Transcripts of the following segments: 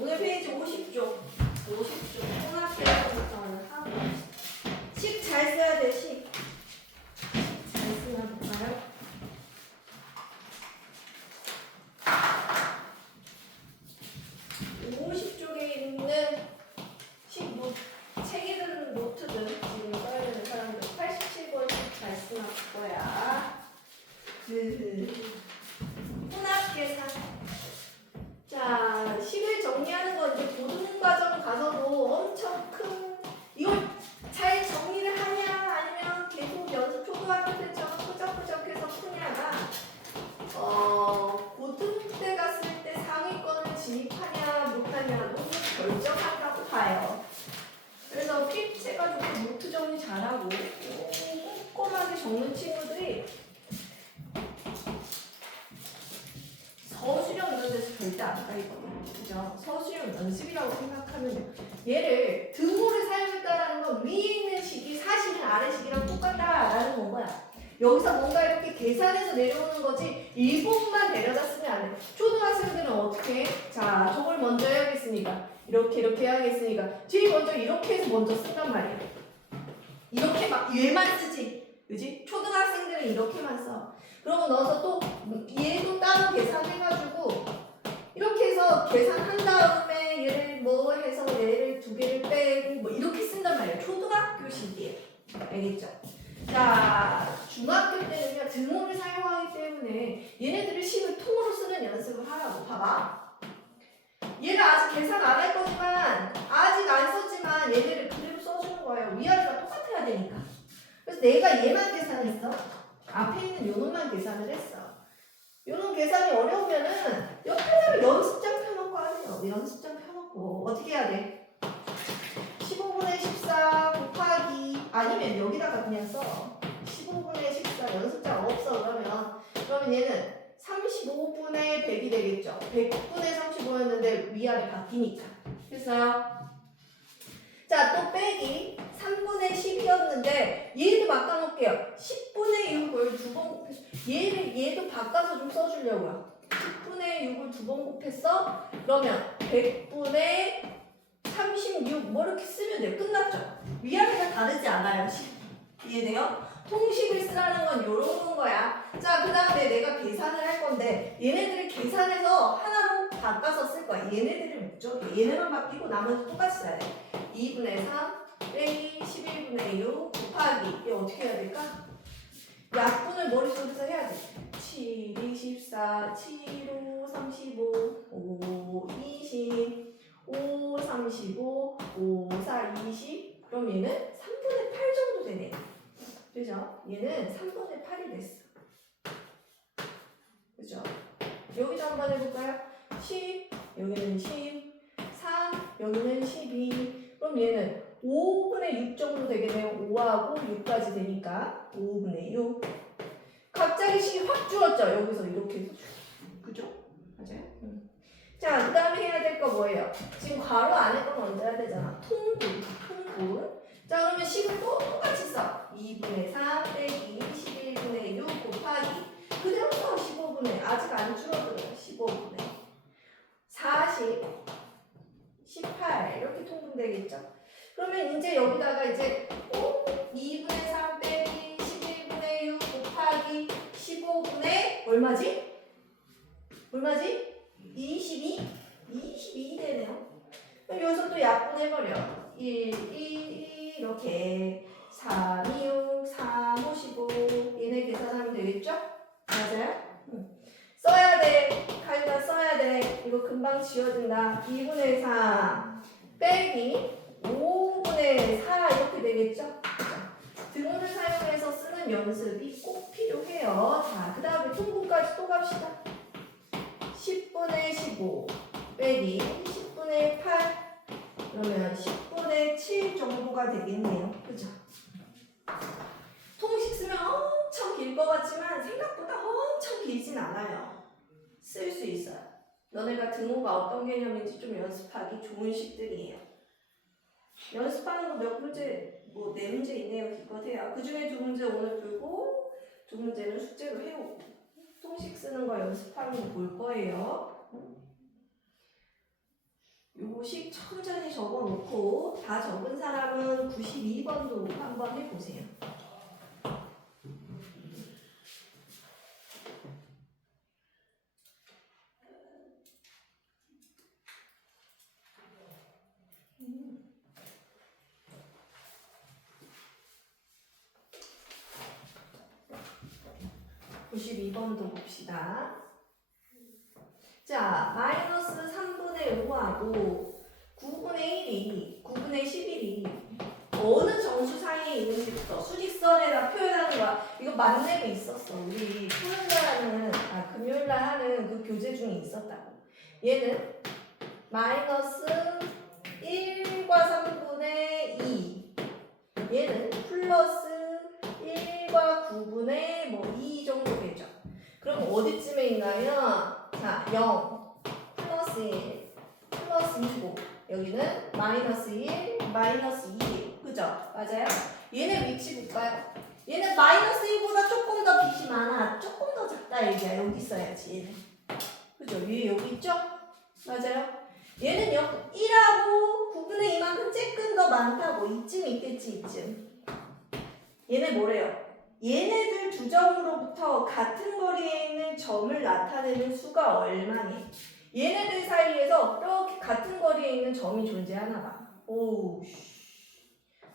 오늘 페이지 50쪽. 50쪽. 통합계산부터 하고. 식 잘 써야 돼, 식. 잘 쓰나 볼까요? 책이든 노트든 지금 써야 되는 사람들 87번씩 잘 쓰나 볼 거야. 혼합계산. 자, 식을 정리하는 거 이제 고등과정 가서도 엄청 큰 이걸 잘 정리를 하냐 아니면 계속 연습 초등학교 때처럼 푸적푸적해서 푸냐가 고등 때 갔을 때 상위권을 진입하냐 못하냐도 결정한다고 봐요. 그래서 픽해가지고 노트 정리 잘하고 꼼꼼하게 적는 친구들이 서술형 이런 데서 절대 안 가있거든요. 그죠? 서술형 연습이라고 생각하면 얘를 등호를 사용했다라는 건 위에 있는 식이 사실은 아래 식이랑 똑같다라는 건 거야. 여기서 뭔가 이렇게 계산해서 내려오는 거지 일본만 데려다 쓰면 안 돼. 초등학생들은 어떻게 해? 자, 저걸 먼저 해야겠으니까 이렇게 해야겠으니까 제일 먼저 이렇게 해서 먼저 쓴단 말이야. 이렇게 막 얘만 쓰지. 그지? 초등학생들은 이렇게만 써. 그러고 넣어서 또 얘도 따로 계산해가지고 이렇게 해서 계산한 다음에 얘를 뭐 해서 얘를 두 개를 빼고 뭐 이렇게 쓴단 말이야. 초등학교식이에요. 알겠죠? 자, 중학교 때는요 등호를 사용하기 때문에 얘네들을 식을 통으로 쓰는 연습을 하라고. 봐봐. 얘를 아직 계산 안 할 거지만 아직 안 썼지만 얘네를 그대로 써주는 거예요. 위아래가 똑같아야 되니까. 그래서 내가 얘만 계산했어. 앞에 있는 요놈만 계산을 했어. 요놈 계산이 어려우면은 옆에다가 연습장 펴놓고 하세요. 연습장 펴놓고 어떻게 해야 돼? 15분의 14 곱하기 아니면 여기다가 그냥 써. 15분의 14 연습장 없어 그러면 얘는 35분의 100이 되겠죠. 100분의 35였는데 위아래 바뀌니까. 됐어요? 자, 또 빼기 3분의 10이었는데 얘도 바꿔놓을게요. 10분의 6을 두 번 곱해서 얘도 바꿔서 좀 써주려고요. 10분의 6을 두 번 곱했어? 그러면 100분의 36 뭐 이렇게 쓰면 돼요. 끝났죠? 위아래가 다르지 않아요. 이해돼요? 통식을 쓰라는 건 요런 거야. 자, 그 다음에 내가 계산을 할 건데 얘네들을 계산해서 하나로 바꿔서 쓸 거야. 얘네들을 목적이 얘네만 바뀌고 나머지 똑같이 써야 돼. 2분의 3 빼기 11분의 6 곱하기 이거 어떻게 해야 될까? 약분을 머릿속에서 해야 돼. 7, 24, 7, 5, 35, 5, 20, 5, 35, 5, 4, 20 그럼 얘는 3분의 8 정도 되네. 그죠? 얘는 3분의 8이 됐어. 그죠? 여기도 한번 해볼까요? 10, 여기는 10, 3, 여기는 12. 그럼 얘는 5분의 6 정도 되겠네요. 5하고 6까지 되니까 5분의 6. 갑자기 식이 확 줄었죠? 여기서 이렇게 해서. 그죠? 맞아요? 자, 그 다음에 해야 될 거 뭐예요? 지금 괄호 안에 거 먼저 해야 되잖아. 통분. 자, 그러면 식을 똑같이 써. 2분의 3 빼기 11분의 6 곱하기 그대로 써. 15분의 아직 안 줄어들어요. 15분의 40 18 이렇게 통분되겠죠? 그러면 이제 여기다가 이제 2분의 3 빼기 11분의 6 곱하기 15분의 얼마지? 22 되네요. 그럼 여기서 또 약분해버려. 1 이렇게 3, 6, 3, 5, 15 얘네 계산하면 되겠죠? 맞아요? 써야 돼. 칼과 써야 돼. 이거 금방 지워진다. 2분의 3 빼기 5분의 4 이렇게 되겠죠? 등호를 사용해서 쓰는 연습이 꼭 필요해요. 자, 그 다음에 통분까지 또 갑시다. 10분의 15 빼기 10분의 8 그러면 10분의 7 정도가 되겠네요. 그죠? 통식 쓰면 엄청 길 것 같지만 생각보다 엄청 길진 않아요. 쓸 수 있어요. 너네가 등호가 어떤 개념인지 좀 연습하기 좋은 식들이에요. 연습하는 거 몇 문제, 뭐 4문제 있네요. 기껏해요. 그 중에 2문제 오늘 풀고 2문제는 숙제로 해오고 통식 쓰는 거 연습하는 거 볼 거예요. 요식 천천히 적어놓고 다 적은 사람은 92번도 한번 해보세요. 음. 92번도 봅시다. 자, 마이너스 3분의 5하고 9분의 1이 9분의 11이 어느 정수 사이에 있는지부터 수직선에다 표현하는 거야. 이거 만렙에 있었어. 우리 토요일날 하는 금요일날 하는 그 교재 중에 있었다고. 얘는 마이너스 1과 3분의 2. 얘는 플러스 1과 9분의 2 정도 되죠. 그럼 어디쯤에 있나요? 자, 0, 플러스 1, 플러스 2고 여기는 마이너스 1, 마이너스 2. 그죠? 맞아요? 얘네 위치 볼까요? 얘는 마이너스 2보다 조금 더 빛이 많아. 조금 더 작다 얘기야. 여기 있어야지 얘는. 그죠? 위에 여기 있죠? 맞아요? 얘는 1하고 9분의 2만큼 조금 더 많다고. 이쯤 있겠지 이쯤. 얘네 뭐래요? 얘네들 두 점으로부터 같은 거리에 있는 점을 나타내는 수가 얼마니? 얘네들 사이에서 이렇게 같은 거리에 있는 점이 존재하나 봐. 오우,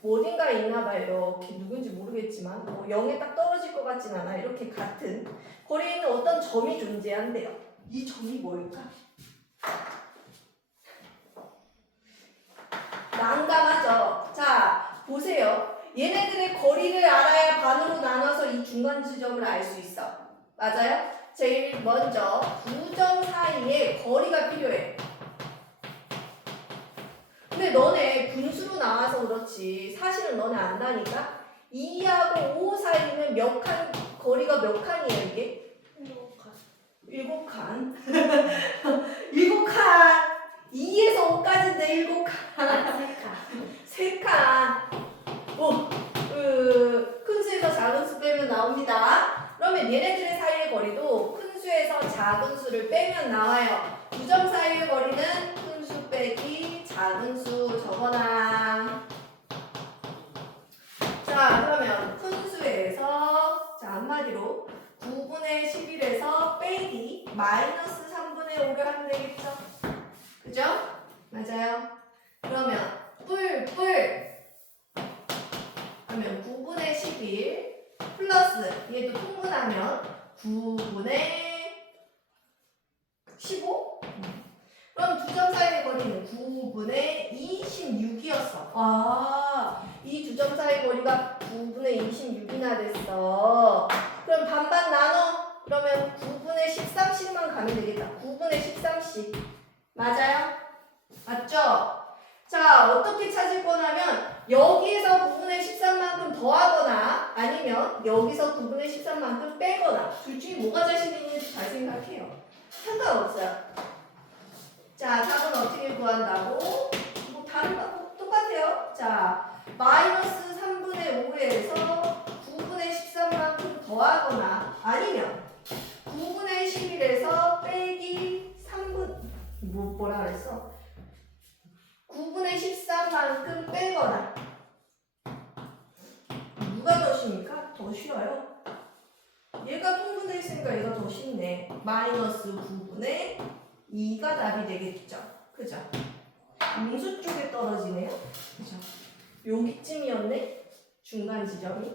뭐 어딘가에 있나 봐. 이렇게 누군지 모르겠지만 뭐 0에 딱 떨어질 것 같진 않아. 이렇게 같은 거리에 있는 어떤 점이 존재한대요. 이 점이 뭘까? 난감하죠? 자, 보세요. 얘네들의 거리를 알아야 반으로 나눠서 이 중간 지점을 알 수 있어. 맞아요? 제일 먼저 두 점 사이에 거리가 필요해. 근데 너네 분수로 나와서 그렇지 사실은 너네 안다니까? 2하고 5 사이는 몇 칸, 거리가 몇 칸이에요 이게? 7칸. 7칸. 2에서 5까지인데 7칸. 3칸. 큰 수에서 작은 수 빼면 나옵니다. 그러면 얘네들의 사이의 거리도 큰 수에서 작은 수를 빼면 나와요. 두 점 사이의 거리는 큰 수 빼기 작은 수 적어놔. 자, 그러면 큰 수에서 자 한마디로 9분의 11에서 빼기 마이너스 3분의 5를 하면 되겠죠? 그죠? 맞아요. 그러면 뿔 하면 9분의 11 플러스 얘도 통분하면 9분의 15? 그럼 두 점 사이의 거리는 9분의 26이었어. 이 두 점 사이의 거리가 9분의 26이나 됐어. 그럼 반반 나눠. 그러면 9분의 13씩만 가면 되겠다. 9분의 13씩. 맞아요? 맞죠? 자, 어떻게 찾을 거냐면 여기에서 9분의 13만큼 더하거나 아니면 여기서 9분의 13만큼 빼거나 둘 중에 뭐가 자신 있는지 잘 생각해요. 상관없어요. 자, 답은 어떻게 구한다고? 뭐 다른 거 똑같아요. 자, 마이너스 3분의 5에서 9분의 13만큼 더하거나 아니면 9분의 11에서 빼기 3분 뭐라 그랬어? 9분의 13만큼 빼거나 누가 더 쉽니까? 더 쉬워요. 얘가 통분되어 있으니까 얘가 더 쉽네. 마이너스 9분의 2가 답이 되겠죠. 그죠? 음수 쪽에 떨어지네요. 그죠? 여기쯤이었네. 중간 지점이.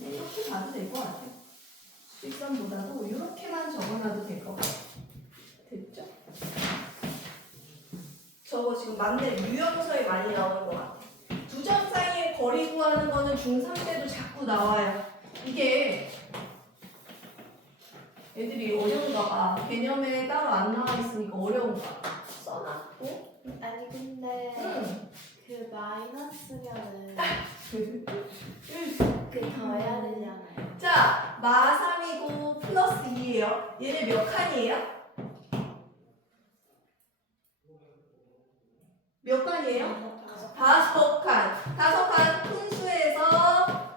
이렇게 봐도 될 것 같아요. 수직선보다도 이렇게만 적어놔도 될 것 같아요. 됐죠? 저거 지금 맞네. 유형서에 많이 나오는 것 같아. 두 점 사이에 거리 구하는 거는 중3 때도 자꾸 나와요. 이게 애들이 어려운가 봐. 개념에 따로 안 나와 있으니까 어려운가 봐. 써놨고. 아니 근데 그 마이너스면은 그 더해야 되잖아요. 자, 마3이고 플러스 2예요. 얘네 몇 칸이에요? 몇 칸이에요? 5칸. 5칸 큰 수에서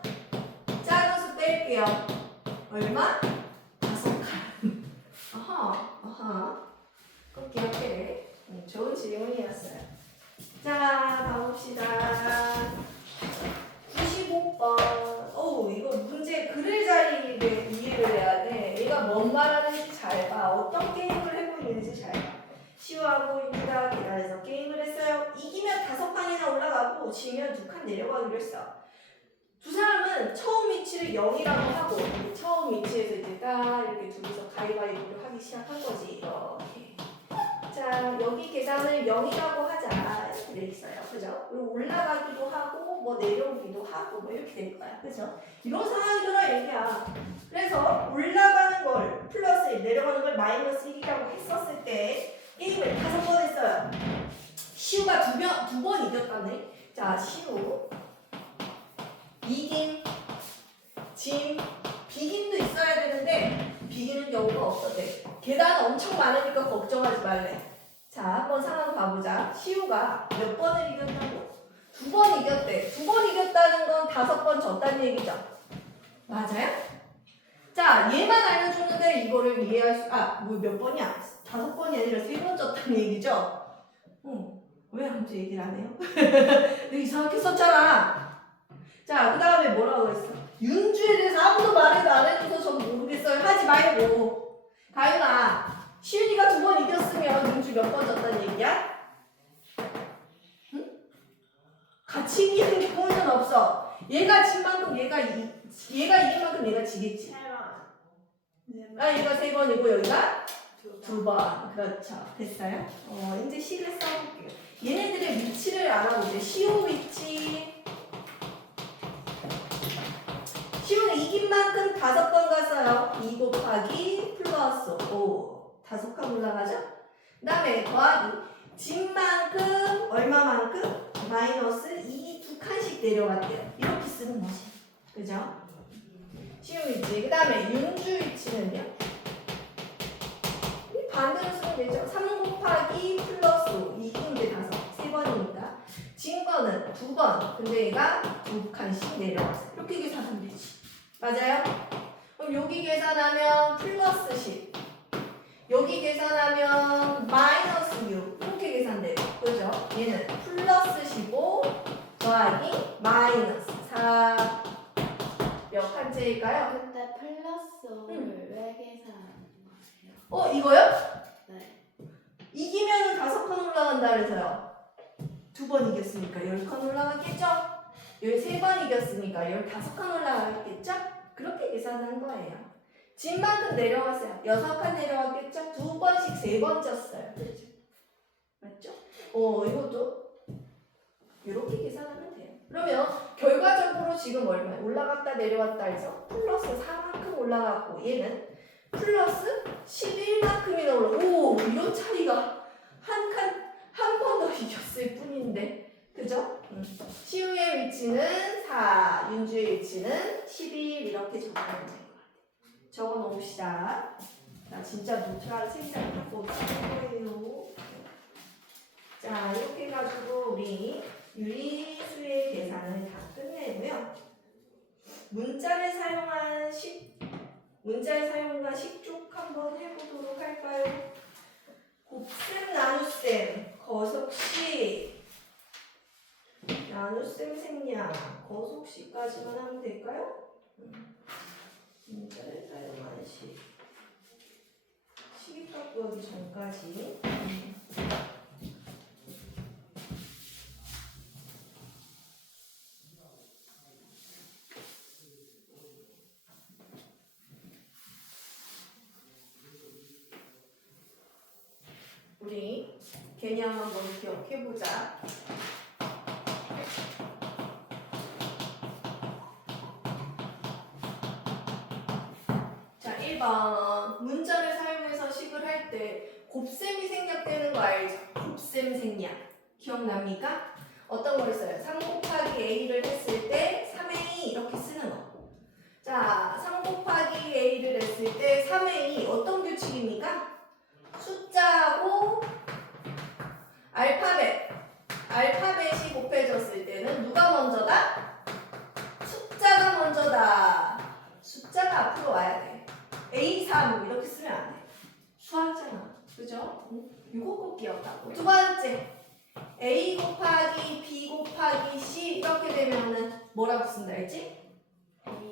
작은 수 뺄게요. 얼마? 5칸. 아하. 오케이. 때문이었어요. 자, 가봅시다. 95번. 이거 문제 글을 잘 이해를 해야 돼. 얘가 뭔 말하는지 잘 봐. 어떤 게임을 해고 있는지 잘 봐. 시우하고 윤주가 계단에서 게임을 했어요. 이기면 5칸이나 올라가고 지면 2칸 내려가기로 했어. 두 사람은 처음 위치를 0이라고 하고 처음 위치에서 이제 딱 이렇게 둘이서 가위바위보를 하기 시작한 거지. 이렇게. 자, 여기 계산을 0이라고 하자. 이렇게 돼 있어요. 그죠? 그리고 올라가기도 하고 뭐 내려오기도 하고 뭐 이렇게 될 거야. 그죠? 이런 상황이더라 얘기야. 그래서 올라가는 걸 플러스 1, 내려가는 걸 마이너스 1이라고 했었을 때 게임을 5번 했어요. 시우가 두 번 이겼다네. 자, 시우 이김, 진, 비김도 있어야 되는데 비기는 경우가 없었대. 계단 엄청 많으니까 걱정하지 말래. 자, 한번 상황 봐보자. 시우가 몇 번을 이겼다고? 2번 이겼대. 2번 이겼다는 건 5번 졌다는 얘기죠. 맞아요? 자, 얘만 알려줬는데 이거를 이해할 수, 뭐 몇 번이야? 5번이 아니라 3번 졌다는 얘기죠? 왜 아무도 얘기를 안 해요? 내가 이상하게 썼잖아. 자, 그 다음에 뭐라고 했어? 윤주에 대해서 아무도 말을 안 해줘서 전 모르겠어요. 하지 말고. 가윤아, 시윤이가 2번 이겼으면 윤주 몇 번 졌다는 얘기야? 응? 같이 이기는 경우는 없어. 얘가 진 만큼 얘가 이긴 만큼 얘가 지겠지. 얘가 3번이고 여기가 2번. 그렇죠. 됐어요? 이제 식을 써볼게요. 얘네들의 위치를 알아보세요. 시우 위치. 시우는 이긴 만큼 5번 갔어요. 2 곱하기 플러스 5. 5칸 올라가죠? 그 다음에 더하기 진 만큼 얼마만큼? 마이너스 2 2칸씩 내려갔대요. 이렇게 쓰는 거지. 그죠? 시우 위치. 그 다음에 윤주 위치는요? 반대로 쓰면 되죠. 3 곱하기 플러스 5. 이긴데 5. 3번이니까. 진 거는 2번. 근데 얘가 2칸씩 내려왔어. 이렇게 계산하면 되지. 맞아요? 그럼 여기 계산하면 플러스 10. 여기 계산하면 마이너스 6. 이렇게 계산돼요. 그죠? 얘는 플러스 15 더하기 마이너스 4. 몇 칸째일까요? 근데 플러스 5를 왜 계산하는 거예요? 이거요? 네. 이기면은 5칸 올라간다 그래서요. 2번 이겼으니까 10칸 올라가겠죠? 13번 이겼으니까 15칸 올라가겠죠? 그렇게 계산한 거예요. 진 만큼 내려왔어요. 6칸 내려왔겠죠? 2번씩 3번 졌어요. 그렇죠? 맞죠? 이것도 이렇게 계산하면 돼요. 그러면 결과적으로 지금 얼마? 올라갔다 내려왔다 해서 플러스 4만큼 올라갔고 얘는 플러스 11만큼이나 올라가고 이런 차이가 한 번 더 이겼을 뿐인데 그죠? 시우의 위치는 4, 윤주의 위치는 11 이렇게 적어놓으면 될 것 같아요. 적어 놓읍시다. 자, 진짜 노트랑 생각을 갖고 쓸 거예요. 자, 이렇게 해가지고 우리 유리수의 계산을 다 끝내고요. 문자를 사용한 식족 한번 해보도록 할까요? 곱셈, 나눗셈, 거속식, 나눗셈, 생략, 거속식까지만 하면 될까요? 문자를 사용한 식입 갖고 오기 전까지. 우리 개념 한번 기억해보자. 자, 1번 문자를 사용해서 식을 할 때 곱셈이 생략되는 거 알죠? 곱셈 생략 기억납니까? 어떤 걸 써요? 3 곱하기 A를 했을 때 3A 이렇게 쓰는 거. 자, 3 곱하기 A를 했을 때 3A 어떤 규칙입니까? 숫자하고 알파벳이 곱해졌을 때는 누가 먼저다? 숫자가 먼저다. 숫자가 앞으로 와야 돼. A3 이렇게 쓰면 안 돼. 수학잖아. 그죠? 그죠? 이거 꼭 기억하고. 두 번째, A 곱하기 B 곱하기 C 이렇게 되면은 뭐라고 쓴다 했지?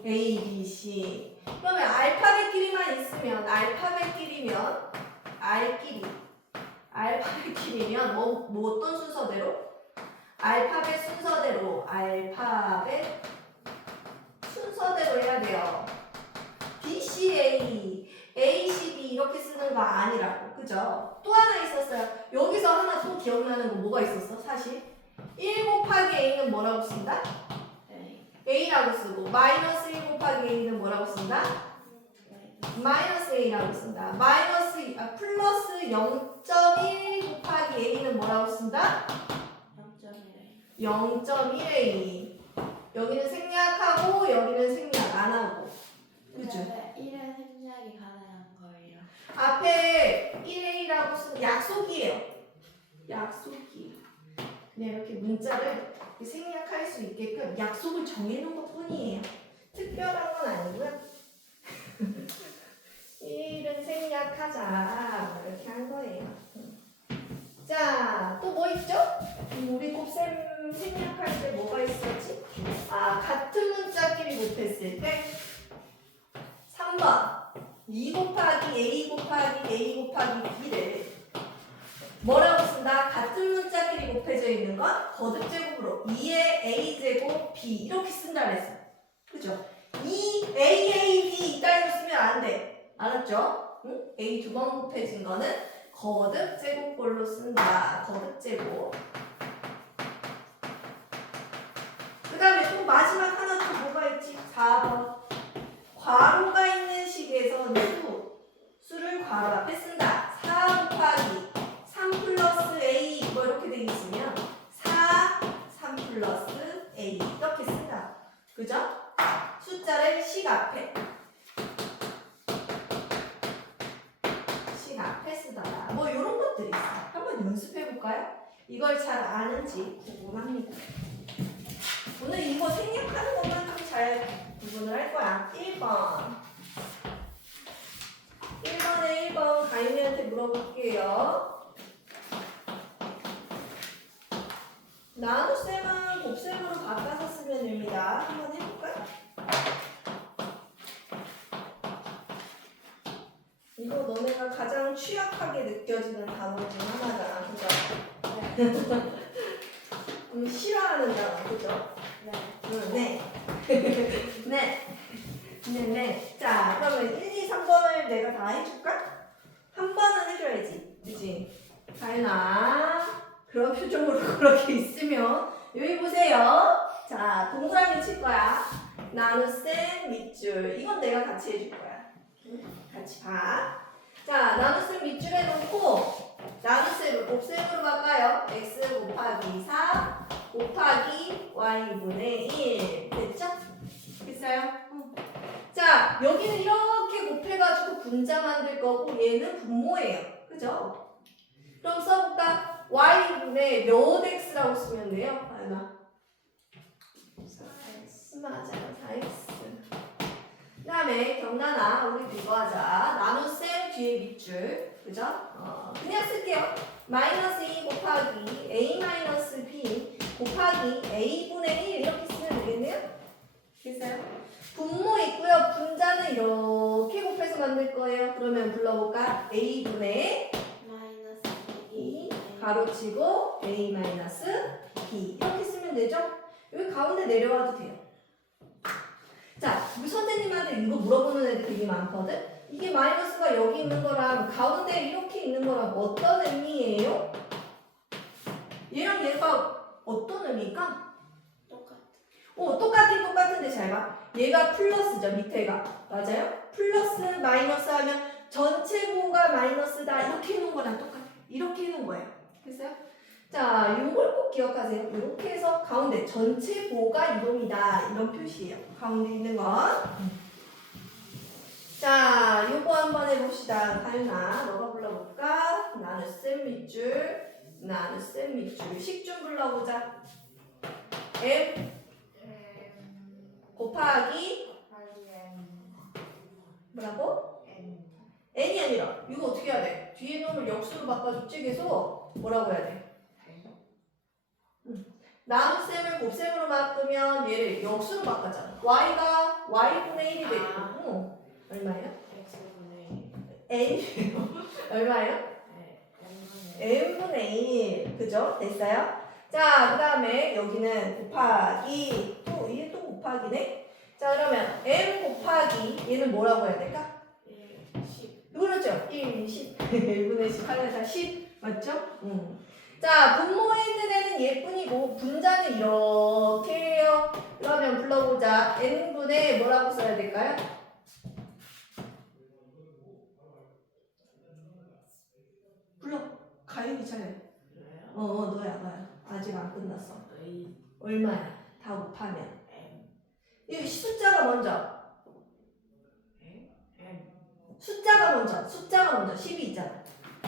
A, B, C. 그러면 알파벳끼리만 있으면 알파벳끼리면 뭐 어떤 순서대로? 알파벳 순서대로 해야 돼요. D, C, A, C, B 이렇게 쓰는 거 아니라고. 그죠? 또 하나 있었어요. 여기서 하나 또 기억나는 거 뭐가 있었어? 사실 1 곱하기 A는 뭐라고 쓴다? A라고 쓰고 마이너스 1 곱하기 A는 뭐라고 쓴다? 마이너스 A라고 쓴다. 플러스 0.1 곱하기 A는 뭐라고 쓴다? 0.1A. 여기는 생략하고 여기는 생략 안 하고. 그죠? 1은 생략이 가능한 거예요. 앞에 1A라고 쓰는 약속이에요. 약속이. 그냥 이렇게 문자를 생략할 수 있게끔 약속을 정해놓은 것 뿐이에요. 특별한 건 아니고요. 1은 생략하자. 이렇게 한 거예요. 자, 또 뭐 있죠? 우리 곱셈 생략할 때 뭐가 있었지? 같은 문자끼리 곱했을 때 3번 2 곱하기 A 곱하기 A 곱하기 B를 뭐라고 쓴다? 같은 문자끼리 곱해져 있는 건 거듭제곱으로 2의 A제곱 B 이렇게 쓴다 그랬어. 그죠? 2AAB 이따위로 쓰면 안 돼. 알았죠? 응? A 두 번 곱해진 거는 거듭제곱꼴로 쓴다. 거듭제곱. 그 다음에 또 마지막 하나 또 뭐가 있지? 4번. 괄호가 있는 식에서는 수를 괄호 앞에 쓴다. 4 곱하기 3 플러스 A 뭐 이렇게 돼 있으면 4, 3 플러스 A 이렇게 쓴다. 그죠? 숫자를 식 앞에 쓰더라. 뭐 이런 것들이 있어요. 한번 연습해 볼까요? 이걸 잘 아는지 궁금합니다. 오늘 이거 생략하는 것만큼 잘 구분을 할 거야. 1번. 1번에 1번 가인이한테 물어볼게요. 나눗셈은 곱셈으로 바꿔서 쓰면 됩니다. 한번 해볼까요? 이거 너네가 가장 취약하게 느껴지는 단어 중 하나잖아, 그죠? 싫어하는 단어, 그죠? 네. 네. 자, 그러면 1, 2, 3번을 내가 다 해줄까? 한 번은 해줘야지, 그치? 가연아, 그런 표정으로 그렇게 있으면 여기 보세요. 자, 동그라미 칠 거야. 나눗셈 밑줄. 이건 내가 같이 해줄 거야. 같이 봐. 자, 나눗셈 밑줄에 놓고 나눗셈을 곱셈으로 바꿔요. x 곱하기 4 곱하기 y분의 1 됐죠? 됐어요? 자, 여기는 이렇게 곱해가지고 분자 만들 거고 얘는 분모예요. 그죠? 그럼 써볼까? y분의 몇 x라고 쓰면 돼요? 아연아. 4x 맞아요. 4x. 그 다음에 경란아 우리 그거 하자. 나눗셈 뒤에 밑줄 그죠? 그냥 쓸게요. 마이너스 2 곱하기 a 마이너스 b 곱하기 a분의 1 이렇게 쓰면 되겠네요? 됐어요? 분모 있고요. 분자는 이렇게 곱해서 만들 거예요. 그러면 불러볼까? a분의 마이너스 2 가로치고 a 마이너스 b 이렇게 쓰면 되죠? 여기 가운데 내려와도 돼요. 자, 우리 선생님한테 이거 물어보는 애들 되게 많거든? 이게 마이너스가 여기 있는 거랑 가운데 이렇게 있는 거랑 어떤 의미예요? 얘랑 얘가 어떤 의미일까? 똑같은데 잘 봐. 얘가 플러스죠, 밑에가. 맞아요? 플러스 마이너스 하면 전체부가 마이너스다. 이렇게 해놓은 거랑 똑같아. 이렇게 해놓은 거예요. 됐어요? 자, 요걸 꼭 기억하세요. 이렇게 해서 가운데 전체부가 이놈이다. 이런 표시예요. 가운데 있는 건. 자, 요거 한번 해봅시다. 가윤아, 너가 불러볼까? 나눗셈 밑줄. 식 좀 불러보자. m 곱하기 뭐라고? n이 아니라 이거 어떻게 해야 돼? 뒤에 놈을 역수로 바꿔줬지 계속 뭐라고 해야 돼? 나눗셈을 곱셈으로 바꾸면 얘를 역수로 바꾸잖아. y가 y분의 1이 되고 얼마예요? X분의 n이에요. 얼마예요? n분의 1 그죠? 됐어요? 자, 그 다음에 여기는 곱하기 또 이게 또 곱하기네. 자, 그러면 m 곱하기 얘는 뭐라고 해야 될까? 10 그렇죠. 1, 10 1분의 10 하려다 10 맞죠? 자, 분모에 있는 애는 예뿐이고 분자는 이렇게 해요. 그러면 불러보자. n분의 뭐라고 써야 될까요? 불러. 가연이 차례. 너야. 아직 안 끝났어. 얼마야? 다 곱하면. 이 숫자가 먼저. 숫자가 먼저 10이 있잖아.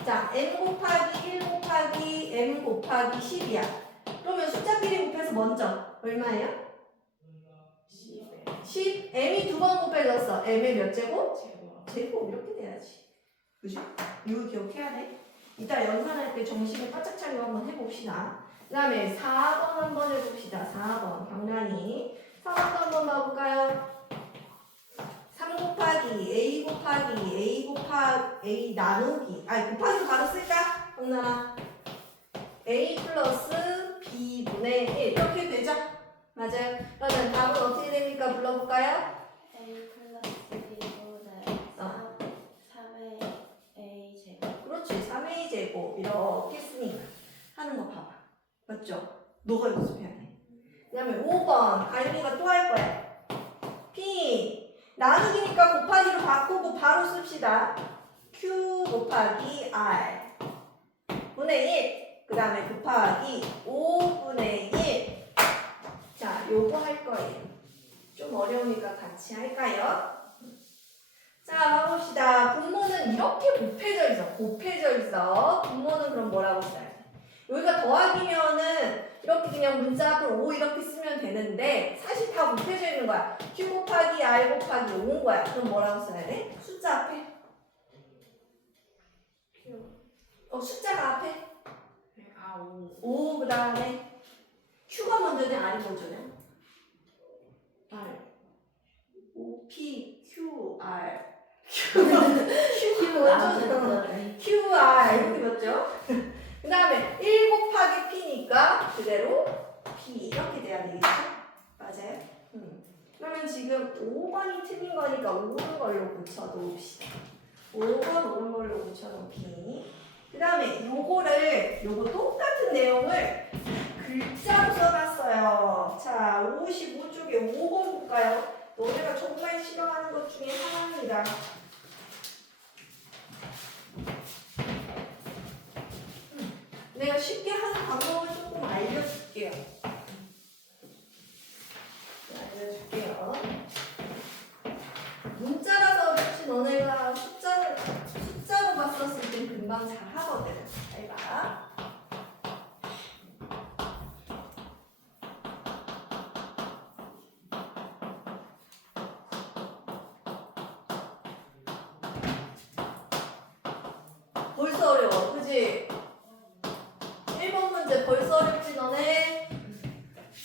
자, m 곱하기 1 곱하기 m 곱하기 10이야. 그러면 숫자끼리 곱해서 먼저 얼마예요? 10. m이 두 번 곱해졌어. m의 몇 제곱? 제곱 이렇게 돼야지. 그죠? 이거 기억해야 돼. 이따 연산할 때 정식을 바짝 차리고 한번 해봅시다. 그 다음에 4번 한번 해봅시다. 4번 경란이 4번도 한번 봐볼까요? 3 곱하기 A 곱하기 A 나누기 곱하기도 바로 쓸까? 경란아 A 플러스 B분의 1 이렇게 되죠? 맞아요. 그러면 답은 어떻게 됩니까? 불러볼까요? A 플러스 B분의 3의 A 제곱 그렇지. 3A 제곱 이렇게 쓰니까 하는 거 봐봐. 맞죠? 너가 연습해야 돼. 그 다음에 5번 가윤이가 또 할 거야. P 나누기니까 곱하기로 바꾸고 바로 씁시다. Q 곱하기 R 분의 1 그 다음에 곱하기 5분의 1 자, 요거 할 거예요. 좀 어려우니까 같이 할까요? 자, 가봅시다. 분모는 이렇게 곱해져 있어. 분모는 그럼 뭐라고 써야 돼? 여기가 더하기면은 이렇게 그냥 문자 앞으로 5 이렇게 쓰면 되는데 사실 다 곱해져 있는 거야. Q 곱하기 R 곱하기 5인 거야. 그럼 뭐라고 써야 돼? 숫자 앞에. 숫자가 앞에. 5 그 다음에 Q가 먼저냐 R이 먼저냐? R. O, P, Q, R. Q 먼저. Q, R 이렇게 맞죠? 그 다음에 1 곱하기 P니까 그대로 P 이렇게 돼야 되겠죠? 맞아요? 그러면 지금 5번이 틀린 거니까 옳은 걸로 고쳐놓읍시다. 5번 옳은 걸로 고쳐놓기. 그 다음에 요거 똑같은 내용을 글자로 써놨어요. 자, 55쪽에 5번 볼까요? 너네가 정말 싫어하는 것 중에 하나입니다. 내가 쉽게 하는 방법을 조금 알려줄게요. 알려줄게요. 문자라서 그렇지 너네가 숫자로 봤었을 땐 금방 잘 하거든. 잘 봐. 벌써 어려워. 그지? 1번 문제 벌써 어렵지 너네?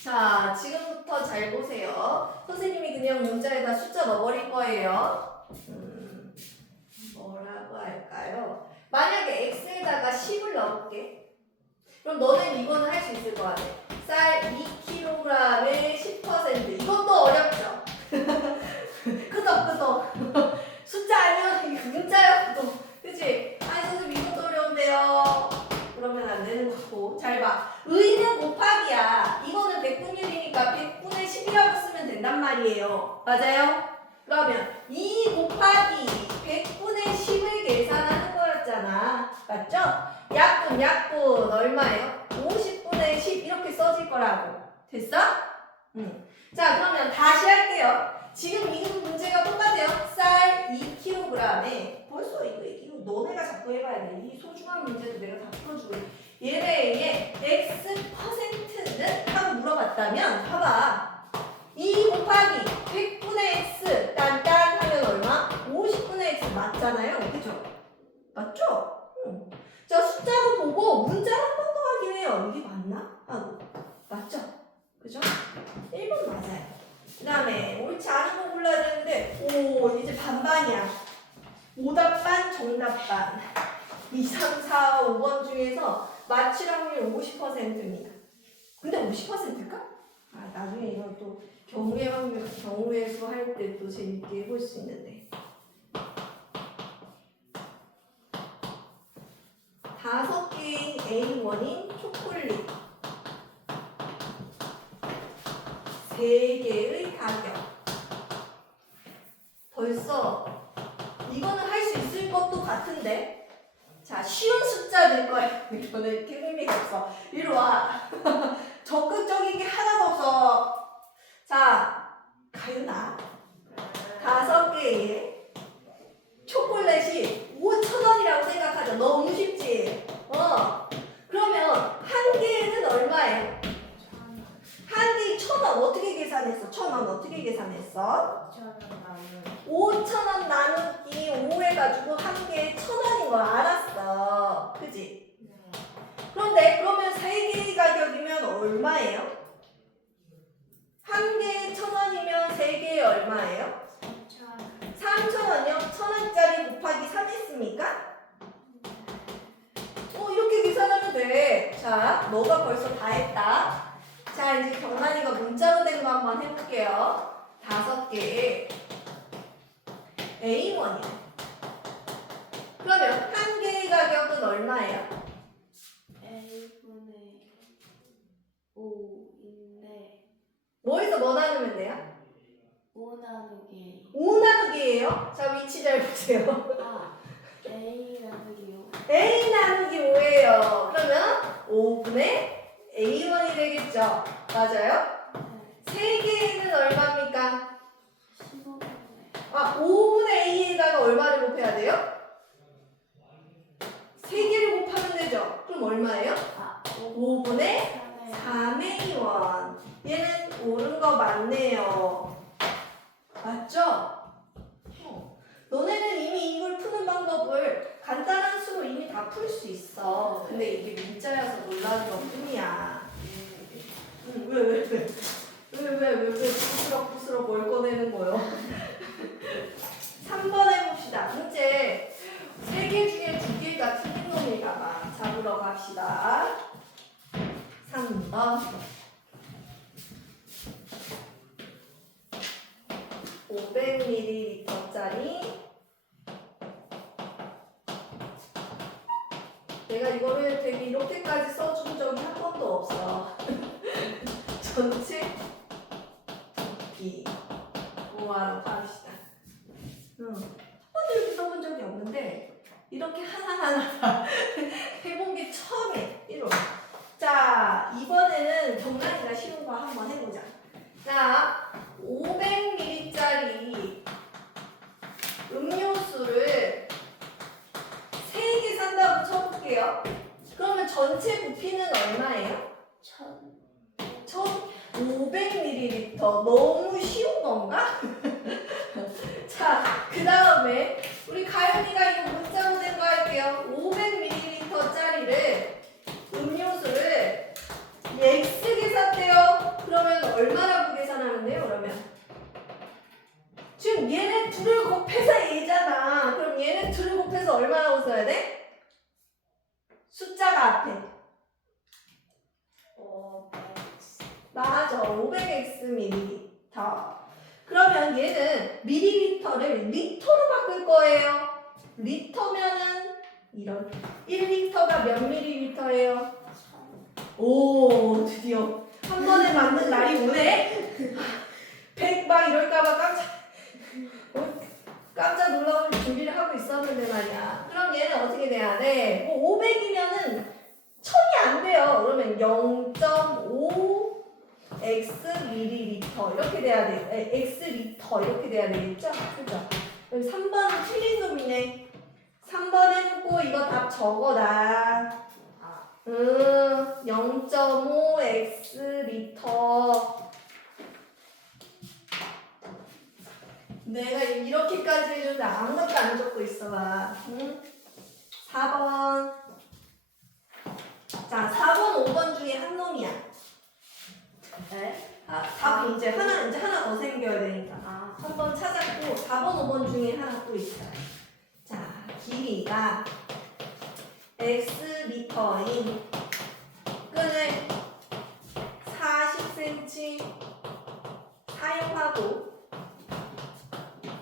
자, 지금부터 잘 보세요. 선생님이 그냥 문자에다 숫자 넣어버릴 거예요. 뭐라고 할까요? 만약에 x에다가 10을 넣어볼게. 그럼 너는 이거는 할 수 있을 것 같아. 쌀 2kg에 10%. 이것도 어렵죠? 끄덕끄덕. 숫자 아니야? 이거 문자야, 또. 그치? 아니, 선생님 이것도 어려운데요. 그러면 안 되는 거고. 잘 봐. 의는 곱하기야. 이거는 100분의 1이니까 100분의 10이라고 쓰면 된단 말이에요. 맞아요? 그러면 2 곱하기 100분의 10을 계산하는 거였잖아. 맞죠? 약분 얼마예요? 50분의 10 이렇게 써질 거라고. 됐어? 자, 그러면 다시 할게요. 지금 이 문제가 똑같아요. 쌀 2kg에 벌써 이거 너네가 자꾸 해봐야 돼. 이 소중한 문제도 내가 다 풀어주고 얘네의 X%는 하고 물어봤다면 봐봐. 2 곱하기 100분의 X 딴딴 하면 얼마? 50분의 X 맞잖아요. 그죠? 자, 숫자로 보고 문자를 한 번 더 확인해요. 이게 맞나? 하고. 맞죠? 그죠? 1번 맞아요. 그 다음에 옳지 않은 거 골라야 되는데, 오, 이제 반반이야. 오답 반, 정답 반. 2, 3, 4, 5번 중에서 맞출 확률 50%입니다. 근데 50%일까? 아, 나중에 이건 또 경우의 확률, 경우의 수 할 때 또 재밌게 해볼 수 있는데. 5개의 A1인 초콜릿 3개의 가격. 벌써 이거는 할 수 있을 것도 같은데. 자, 쉬운 숫자일 거야. 이거는 이렇게 의미가 없어. 이리 와. 적극적인 게 하나도 없어. 자, 가윤아. 5개의 초콜릿이 5,000원이라고 생각하자. 너무 쉽지? 그러면 한 개는 얼마예요? 한 개에 1,000원. 어떻게 계산했어? 1,000원 어떻게 계산했어? 5,000원 나누기 5 해가지고 한 개에 1,000원인 거 알았어. 그지? 그런데 그러면 3개의 가격이면 얼마예요? 한 개에 1,000원이면 3개에 얼마예요? 3,000원이요? 1,000원짜리 곱하기 3 했습니까? 이렇게 계산하면 돼. 자, 너가 벌써 다 했다. 자, 이제 경란이가 문자로 된 거 한번 해볼게요. 5개의 A1이요. 그러면 한 개의 가격은 얼마예요? A분의 5인데 뭐에서 뭐 나누면 돼요? 5 나누기 5 나누기예요. 자, 위치 잘 보세요. A 나누기 5. A 나누기 5예요. 그러면 5분의 A1이 되겠죠? 맞아요? 3개는 얼마입니까? 15분의 5분의 A에다가 얼마를 곱해야 돼요? 3개를 곱하면 되죠? 그럼 얼마예요? 5분의 3A1. 얘는 옳은 거 맞네요. 맞죠? 너네는 이미 이걸 푸는 방법을 간단한 수로 이미 다 풀 수 있어. 근데 이게 문자여서 놀라는 것 뿐이야. 왜 부스럭부스럭 뭘 꺼내는 거요? 3번 해봅시다. 문제 3개 중에 2개가 틀린 놈인가 봐. 잡으러 갑시다. 3번 500ml짜리 내가 이거를 되게 이렇게까지 써준 적이 한 번도 없어. 전체 두끼 모아로 갑시다. 한 번도 이렇게 써본 적이 없는데 이렇게 하나하나 다 해본 게 처음이에요. 1호. 자, 이번에는 경란이가 쉬운 거 한번 해보자. 자, 500ml짜리 음료수를 3개 산다고 쳐볼게요. 그러면 전체 부피는 얼마예요? 1,500ml. 너무 쉬운 건가? 자, 그 다음에 우리 가연이가 이거 문자로 된 거 할게요. 500ml짜리를 음료수를 X개 샀대요. 그러면 얼마라고 계산하면 돼요? 그러면 지금 얘네 둘을 곱해서 얘잖아. 그럼 얘네 둘을 곱해서 얼마라고 써야 돼? 숫자가 앞에. 맞아. 500x ml. 그러면 얘는 밀리리터를 리터로 바꿀 거예요. 리터면은 이런 1리터가 몇 밀리리터예요? 오, 드디어 한 번에 맞는 날이 오네. 100 막 이럴까봐 깜짝 놀라울 준비를 하고 있었는데 말이야. 그럼 얘는 어떻게 돼야 돼? 500이면은 1000이 안 돼요. 그러면 0.5 x 밀리리터 이렇게 돼야 돼. x 리터 이렇게 돼야 되겠죠? 그죠? 그럼 3번은 틀린 놈이네. 3번 해놓고 이거 답 적어놔. 0.5 x 리터. 내가 이렇게까지 해줬는데 아무것도 안 적고 있어봐. 응? 4번. 자, 4번, 5번 중에 한 놈이야. 네? 답이 이제 하나 더 생겨야 되니까. 아, 한 번 찾았고 4번, 5번 중에 하나 또 있어요. 자, 길이가 xm인 끈을 40cm 사용하고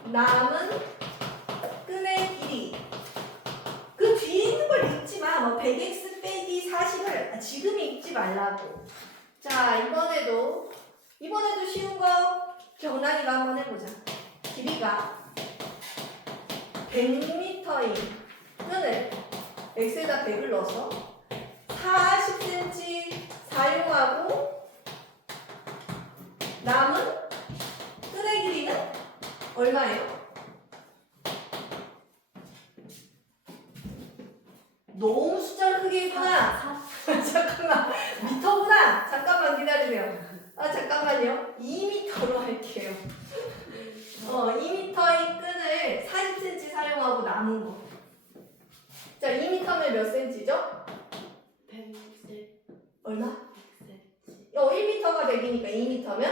남은 끈의 길이 그 뒤에 있는 걸 읽지 마. 뭐 100x 빼기 40을 지금 읽지 말라고. 자, 이번에도 쉬운 거 경란이가 한번 해보자. 길이가 100m인 끈을 x에다 100을 넣어서 40cm 사용하고 남은 끈의 길이는 얼마예요? 너무 숫자를 크게 했구나. 잠깐만. 미터구나. 잠깐만 기다리세요. 잠깐만요. 2m로 할게요. 2m의 끈을 40cm 사용하고 남은 거. 자, 2m면 몇 cm죠? 160, 얼마? 100cm, 1m가 100이니까 2m면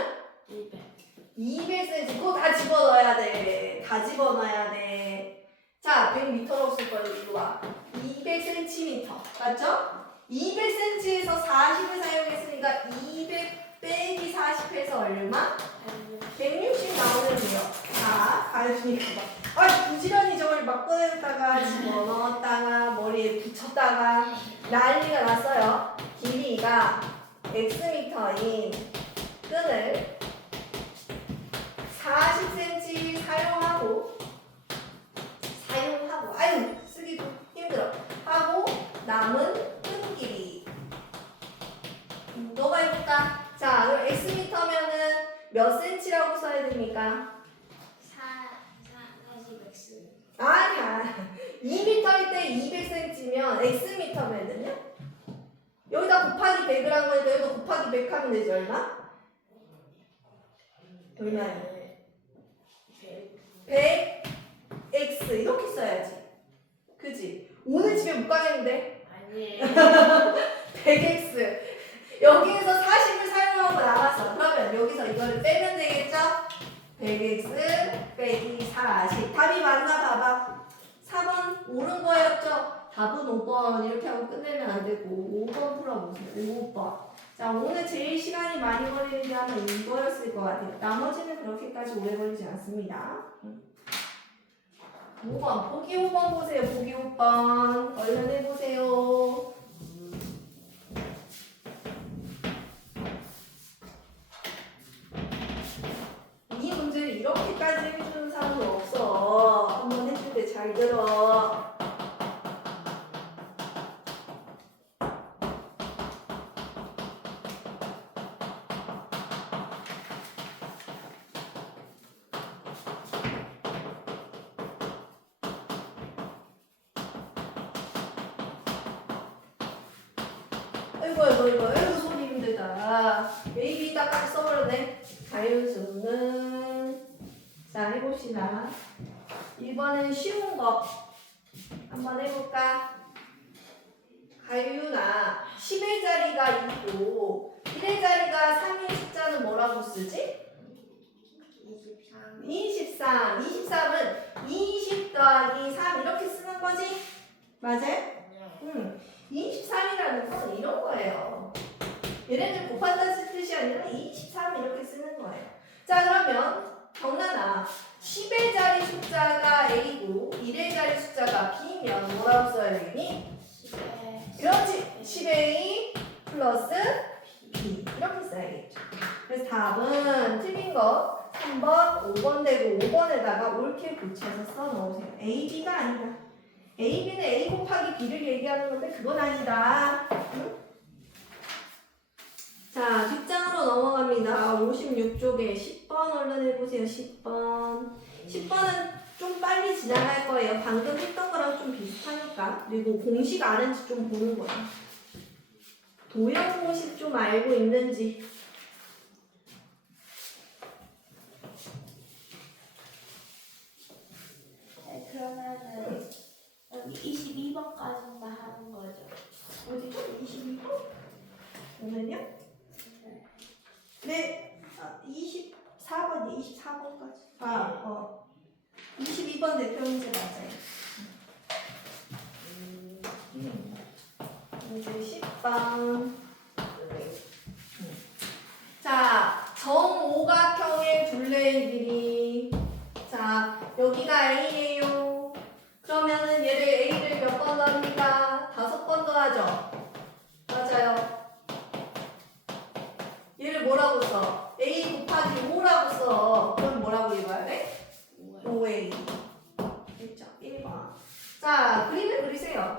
200. 200cm. 그거 다 집어넣어야 돼. 다 집어넣어야 돼. 자, 100m로 쓸 거예요. 이리 와. 200cm. 맞죠? 200cm에서 40을 사용했으니까 200 빼기 40해서 얼마? 160 나오면 돼요. 자, 가르치니까 부지런히 저걸 막 꺼냈다가 집어넣었다가 머리에 붙였다가 난리가 났어요. 길이가 xm인 끈을 40cm 사용하고 아유 쓰기도 힘들어 하고 남은 끈 길이 너가 해볼까? 자, 그럼 xm면은 몇 cm라고 써야 됩니까? 40x. 아니야. 2m일 때 200cm면 xm면은요? 여기다 곱하기 100을 한 거니까 여기다 곱하기 100 하면 되지 얼마? 얼마예요? 100x 이렇게 써야지. 그지? 오늘 집에 못 가겠는데? 아니에요. 100x 여기에서 40을 사용하고 나갔어. 그러면 여기서 이거를 빼면 되겠죠? 100x 빼기 40 답이 맞나 봐봐. 4번 옳은 거였죠? 답은 5번 이렇게 하고 끝내면 안 되고 5번 풀어보세요. 5번. 자, 오늘 제일 시간이 많이 걸리는 게 아마 이거였을 것 같아요. 나머지는 그렇게까지 오래 걸리지 않습니다. 5번 보기 5번 보세요. 보기 5번 얼른 해보세요. 이 문제를 이렇게까지 해주는 사람은 없어. 한번 해줄 때 잘 들어. 아이고 손이 힘들다. A, B 딱까지 써버렸네. 자연수는 자 해봅시다. 1번은 쉬운 거 한번 해볼까? 가유나 10의 자리가 2고 1의 자리가 3인 숫자는 뭐라고 쓰지? 23. 23은 20 더하기 3 이렇게 쓰는 거지? 맞아요? 23이라는 건 이런 거예요. 얘네들 곱한다는 뜻이 아니라 23 이렇게 쓰는 거예요. 자, 그러면 경란아 10의 자리 숫자가 A고 1의 자리 숫자가 B면 뭐라고 써야 되니? 10에 그렇지. 10A 플러스 B 이렇게 써야겠죠. 그래서 답은 틀린 거 3번, 5번 되고 5번에다가 옳게 붙여서 써놓으세요. A, B가 아니다. A, B는 A 곱하기 B를 얘기하는 건데 그건 아니다. 응? 자, 뒷장으로 넘어갑니다. 56쪽에 10번 얼른 해보세요. 10번. 10번은 좀 빨리 지나갈 거예요. 방금 했던 거랑 좀 비슷하니까. 그리고 공식 아는지 좀 보는 거야. 도형 공식 좀 알고 있는지. 그러면은 22번까지만 하는 거죠. 어디죠? 22번? 보면요? 네, 24번, 24번까지. 22번 대표 문제 맞아요. 이제 10번. 자, 정오각형의 둘레의 길이. 자, 여기가 A예요. 그러면은 얘를 A를 몇 번 더합니까? 5번 더하죠. 맞아요. 얘를 뭐라고 써? A 곱하기 5라고 써. 그럼 뭐라고 읽어야 돼? 5A. 됐죠? 1번. 자, 그림을 그리세요.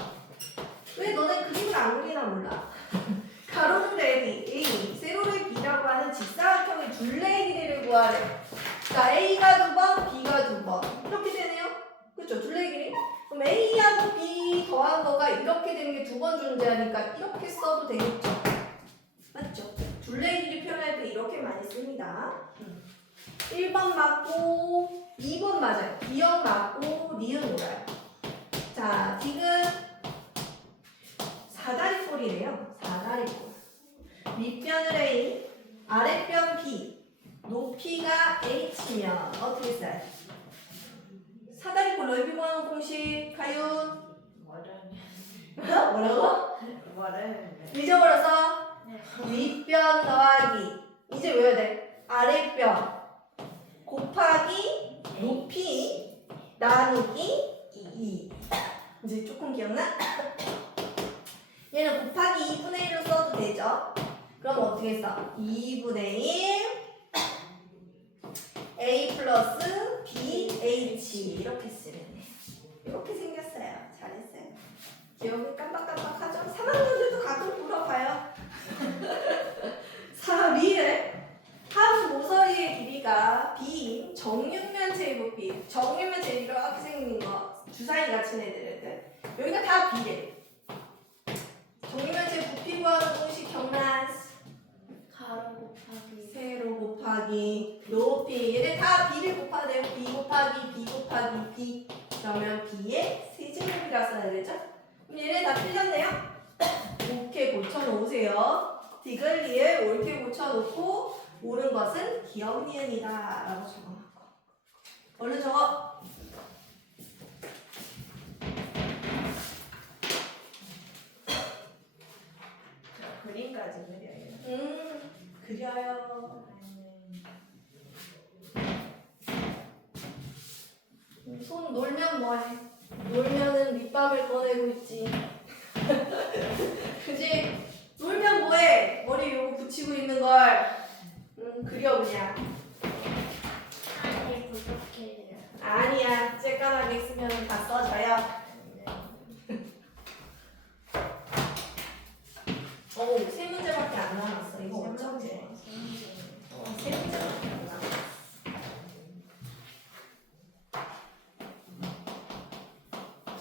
왜 너네 그림을 안 그리나 몰라. 가로는 A, 세로를 B라고 하는 직사각형의 둘레의 길이를 구하래. 자, A가 2번, B가 2번. 이렇게 되네요. 그렇죠? 둘레의 길이. 그럼 A하고 B 더한 거가 이렇게 되는 게 2번 존재하니까 이렇게 써도 되겠죠? 맞죠? 둘레의 길이 표현할 때 이렇게 많이 씁니다. 1번 맞고 2번 맞아요. B형 맞고 니은 오라요. 자, 지금 사다리꼴이래요. 사다리꼴. 밑변을 A, 아랫변 B, 높이가 H면 어떻게 써야 돼? 사다리꼴 넓이 구하는 공식 가윤 뭐라고? 잊어버렸어? 윗변 더하기 이제 외워야 돼. 아랫변 곱하기 높이 나누기 2. 이제 조금 기억나? 얘는 곱하기 2분의 1로 써도 되죠? 그럼 어떻게 써? 2분의 1 A 플러스 BH 이렇게 쓰면 돼. 이렇게 생겼어요. 잘했어요. 기억이 깜빡깜빡하죠? 3학년들도 가끔 물어봐요. 3일 한 모서리의 길이가 B인 정육면 제곱비. 정육면 제곱이 이렇게 생긴 거 주사위 같은 애들 여기가 다 B래. 정육면 제곱 부피 구하는 공식 기억나? 가로 곱하기 세로 곱하기 높이. 얘네 다 B를 곱하면 돼요. B 곱하기 B 곱하기 B. 그러면 B의 세제곱이라 써야 되죠? 그럼 얘네 다 틀렸네요? 옳게 고쳐놓으세요. 디귿리에 옳게 고쳐놓고 옳은 것은 기억 니은이다 라고 적어놓고 얼른 적어. 그림까지 그려요. 그려요. 손 놀면 뭐해? 놀면은 밑밥을 꺼내고 있지. 그지? 놀면 뭐해? 머리 요거 붙이고 있는 걸. 그려 그냥. 아니 부족해요. 아니야. 쬐깐하게 쓰면 다 써져요. 세 문제밖에 안 남았어. 이거 어쩌지? 세 문제밖에 안 남았어.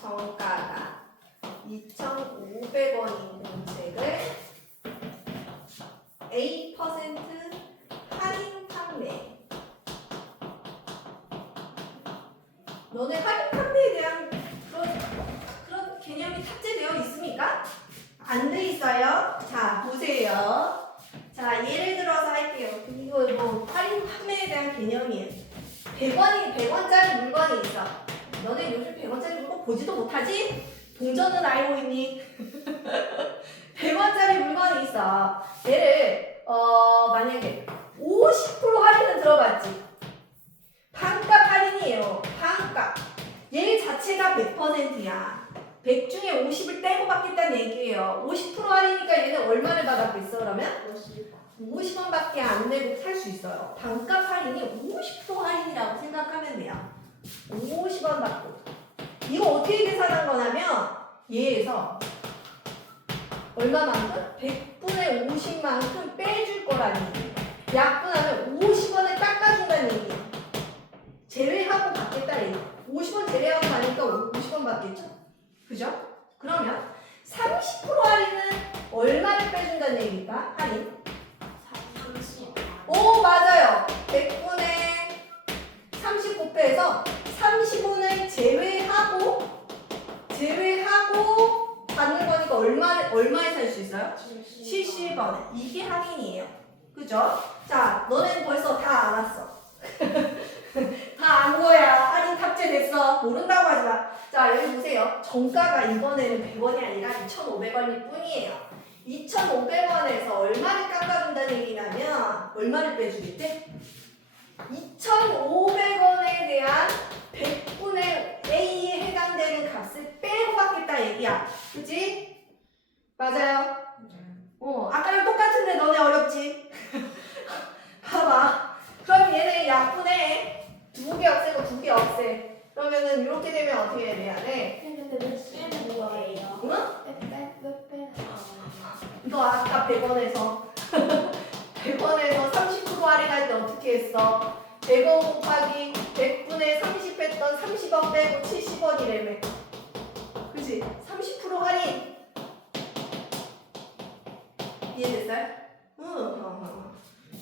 정가가 2,500원인 공책을 A% 할인 판매. 너네 할인 판매에 대한 그런 개념이 탑재되어 있습니까? 안 돼 있어요. 자, 보세요. 자, 예를 들어서 할게요. 이거 뭐 할인 판매에 대한 개념이에요. 100원짜리 물건이 있어. 너네 요즘 100원짜리 물건 보지도 못하지? 동전은 알고 있니? 100원짜리 물건이 있어. 얘를 만약에 50% 할인을 들어봤지. 반값 할인이에요. 반값. 얘 자체가 100%야. 100 중에 50을 떼고 받겠다는 얘기예요. 50% 할인이니까 얘는 얼마를 받았겠어 그러면? 50원밖에 안 내고 살 수 있어요. 반값 할인이 50% 할인이라고 생각하면 돼요. 50원 받고. 이거 어떻게 계산한 거냐면 얘에서 얼마만큼? 100분의 50만큼 빼줄 거라는 얘기예요. 약분하면 50원을 깎아준다는 얘기예요. 제외하고 받겠다는 얘기예요. 50원 제외하고 가니까 50원 받겠죠? 그죠? 그러면 30% 할인은 얼마를 빼준다는 얘기일까? 할인? 30. 오, 맞아요. 100분의 30 곱해서 30원을 제외하고 얼마에 살 수 있어요? 70원에. 이게 할인이에요. 그죠? 자, 너네는 벌써 다 알았어. 다 안 거야. 할인 탑재됐어. 모른다고 하지 마. 자, 여기 보세요. 정가가 이번에는 100원이 아니라 2,500원일 뿐이에요. 2,500원에서 얼마를 깎아준다는 얘기냐면 얼마를 빼주겠대? 2,500원에 대한 100분의 A에 해당되는 값을 빼고 받겠다 얘기야. 그치? 맞아요? 아까랑 똑같은데 너네 어렵지? 봐봐. 그럼 얘네 약분에 2개 없애고 2개 없애. 그러면은 이렇게 되면 어떻게 돼야 돼? 근데 왜 쓰는 거예요? 응? 왜 빼는 거예요? 너 아까 100원에서 100원에서 30% 할인할 때 어떻게 했어? 100원 곱하기 100분의 30 했던 30원 빼고 70원이래며. 그치? 30% 할인. 이해됐어요?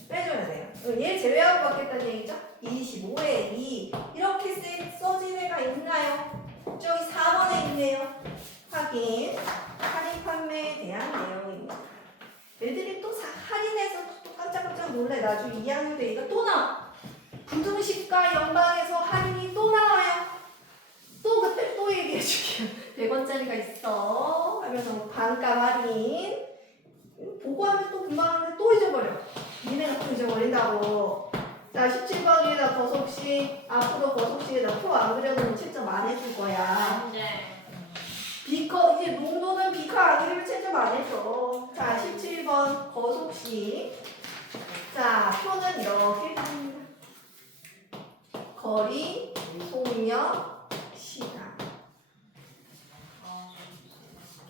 빼줘야 돼요. 얘 제외하고 받겠다는 얘기죠? 25에 2 이렇게 써진 애가 있나요? 저기 4번에 있네요. 확인. 할인 판매에 대한 내용입니다. 애들이 또 할인해서 또 깜짝깜짝 놀래. 나중에 2학년 때 얘가 또 나와. 부등식과 연방에서 할인이 또 나와요. 또 그때 또 얘기해 줄게요. 100원짜리가 있어 하면서 반값 할인. 보고 하면 또 금방 하는데 또 잊어버려. 니네가 또 잊어버린다고. 자, 17번에다 거속식. 앞으로 거속식에다 표 안 그려놓으면 채점 안 해줄 거야. 비커, 이제 농도는 비커 안 그리면 채점 안 해줘. 자, 17번 거속식. 자, 표는 이렇게 갑니다. 거리, 속력, 시간.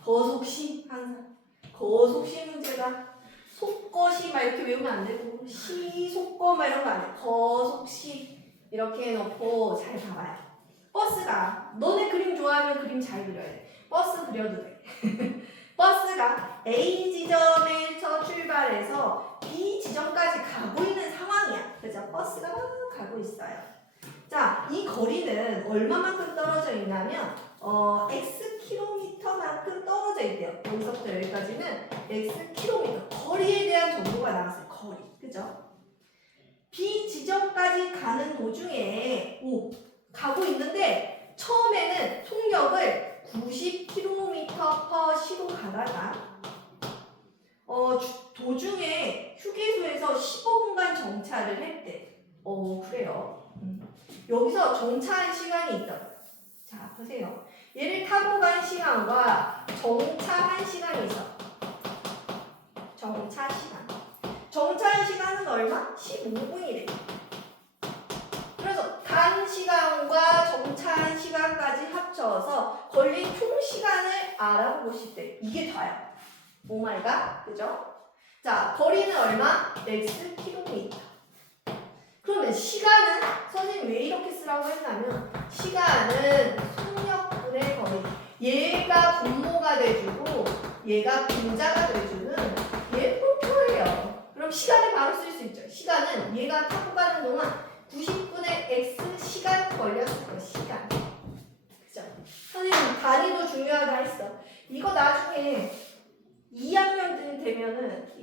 거속시 항상. 거속시 문제다. 속거시 막 이렇게 외우면 안 되고 시, 속거 막 이런 거 안 돼. 거속시 이렇게 해놓고 잘 봐봐요. 버스가 너네 그림 좋아하면 그림 잘 그려야 돼. 버스 그려도 돼. 버스가 A 지점에서 출발해서 B 지점까지 가고 있는 상황이야. 그죠? 버스가 막 가고 있어요. 자, 이 거리는 얼마만큼 떨어져 있냐면 X 킬로미터만큼 떨어져 있대요. 여기서부터 여기까지는 X 킬로미터. 거리에 대한 정보가 나왔어요. 거리. 그죠? B 지점까지 가는 도중에 가고 있는데 처음에는 속력을 90km/sh로 가다가 도중에 휴게소에서 15분간 정차를 했대. 그래요. 여기서 정차한 시간이 있다. 자, 보세요. 얘를 타고 간 시간과 정차한 시간이 있어. 정차 시간. 정차한 시간은 얼마? 15분이래. 그래서 간 시간과 정차한 시간까지 합쳐서 걸린 총 시간을 알아보고 싶대. 이게 다야. 오마이갓. 그죠? 자, 거리는 얼마? x 킬로미터. 그러면 시간은 선생님 왜 이렇게 쓰라고 했냐면 시간은 속력분의 거리. 얘가 분모가 돼주고 얘가 분자가 돼주는 얘 분모예요. 그럼 시간을 바로 쓸 수 있죠. 시간은 얘가 타고 가는 동안 90분의 x 시간 걸렸을 거 시간. 그죠? 선생님 단위도 중요하다 했어. 이거 나중에 2학년 되면은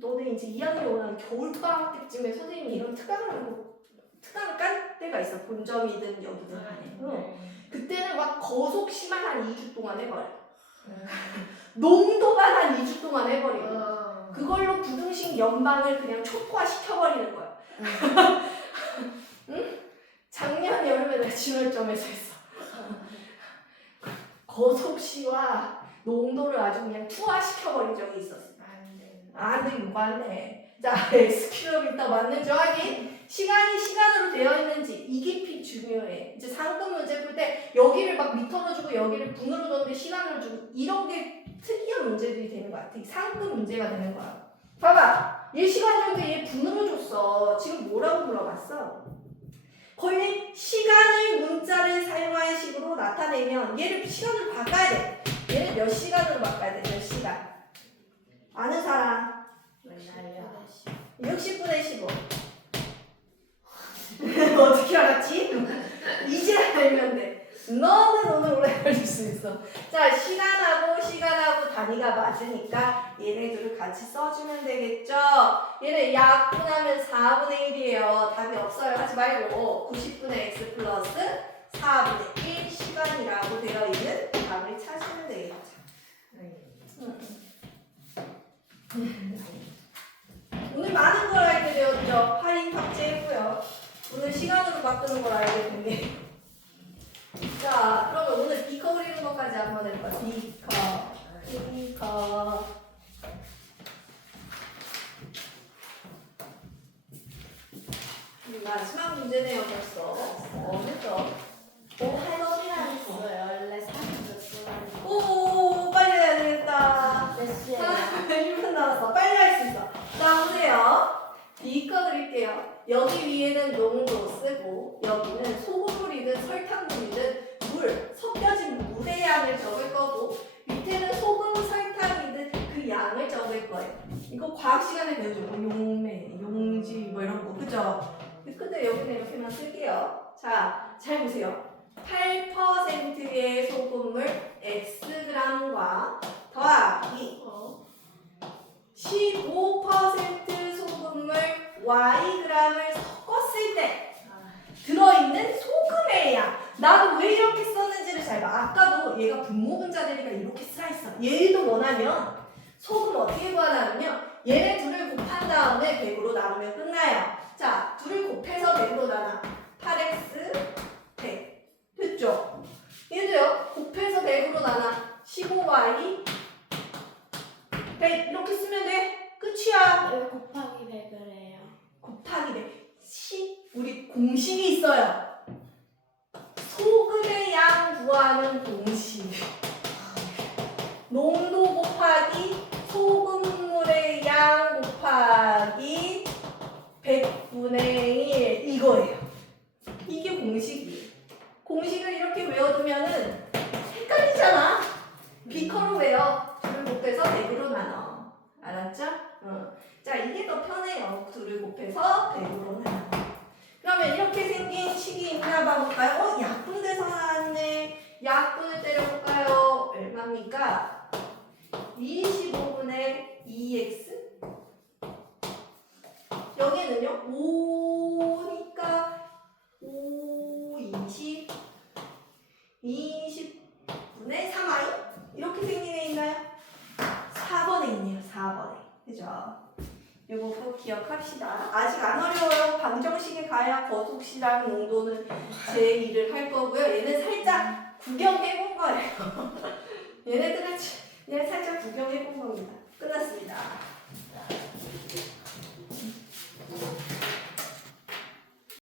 너네 이제 2학년 오는 겨울방학 때쯤에 선생님이 이런 특강을 깐 때가 있어. 본점이든 여기든 간에. 그때는 막 거속시만 한 2주 동안 해버려. 농도만 한 2주 동안 해버리고 그걸로 부등식 연방을 그냥 초토화 시켜버리는 거야. 응? 작년 여름에 내가 진월점에서 했어. 거속시와 농도를 아주 그냥 투하시켜버린 적이 있었어. 안 돼, 무관해. 자, X킬로미터 맞는지 확인. 시간이 시간으로 되어 있는지 이게 중요해. 이제 상금 문제 풀 때 여기를 막 미터로 주고 여기를 분으로 줬는데 시간으로 주고 이런 게 특이한 문제들이 되는 거야. 상금 문제가 되는 거야. 봐봐. 얘 시간 줬는데 얘 분으로 줬어. 지금 뭐라고 물어봤어? 걸린 시간을 문자를 사용하는 식으로 나타내면 얘를 시간을 바꿔야 돼. 얘를 몇 시간으로 바꿔야 돼? 몇 시간? 아는 사람? 60분의 15. 어떻게 알았지? 이제 알면 돼. 너는 오늘 오래 걸릴 수 있어. 자, 시간하고 단위가 맞으니까 얘네들을 같이 써주면 되겠죠? 얘네 약분하면 4분의 1이에요. 답이 없어요. 하지 말고 90분의 x 플러스 4분의 1 시간이라고 되어 있는 답을 찾으면 되겠죠. 오늘 많은 걸 알게 되었죠. 할인 탑재했고요. 오늘 시간으로 바꾸는 걸 알게 됐네. 자, 그러면 오늘 비커 그리는 것까지 한번 해볼까? 비커. 마지막 문제네요, 벌써. 어렵죠? 할머니랑 있어요. 원래 30몇 분. 오, 빨리 해야 되겠다. 몇 시에? 1분 남았어. 빨리 할 수 있어. 자, 보세요. 비커 그릴게요. 여기 위에는 농도 쓰고, 여기는 소금물이든 설탕물이든 물, 섞여진 물의 양을 적을 거고, 밑에는 소금, 설탕이든 그 양을 적을 거예요. 이거 과학 시간에 배우죠. 뭐 용매, 용지, 뭐 이런 거. 그죠? 근데 여기는 이렇게만 쓸게요. 자, 잘 보세요. 8%의 소금물 Xg과 더하기 15% 소금물 Yg을 섞었을 때 들어있는 소금의 양. 나도 왜 이렇게 썼는지를 잘 봐. 아까도 얘가 분모분자되니까 이렇게 써있어. 얘도 원하면 소금 어떻게 구하냐면요. 얘네 둘을 곱한 다음에 100으로 나누면 끝나요. 자, 둘을 곱해서 100으로 나눠. 8x 100. 됐죠? 얘도요. 곱해서 100으로 나눠. 15y 100 이렇게 쓰면 돼. 끝이야. 왜 곱하기 100을 해요? 곱하기 100. 우리 공식이 있어요. 소금의 양 구하는 공식. 농도 곱하기 소금물의 양 곱하기 100분의 1 이거예요. 이게 공식이에요. 공식을 이렇게 외워두면은 헷갈리잖아. 비커로 외워. 둘을 곱해서 100으로 나눠. 알았죠? 자, 이게 더 편해요. 둘을 곱해서 100으로 나눠. 그러면 이렇게 생긴 식이 있나 봐볼까요? 약분돼서 나왔네. 약분을 때려볼까요? 얼마입니까? 25분의 2x. 여기는요, 5니까 5, 20분의 3i. 이렇게 생긴 애 있나요? 4번에 있네요, 4번에. 그죠? 요거 꼭 기억합시다. 아직 안 어려워요. 방정식에 가야 거속시랑 농도는 제 일을 할 거고요. 얘는 살짝 구경해본 거예요. 얘네들은 그냥 살짝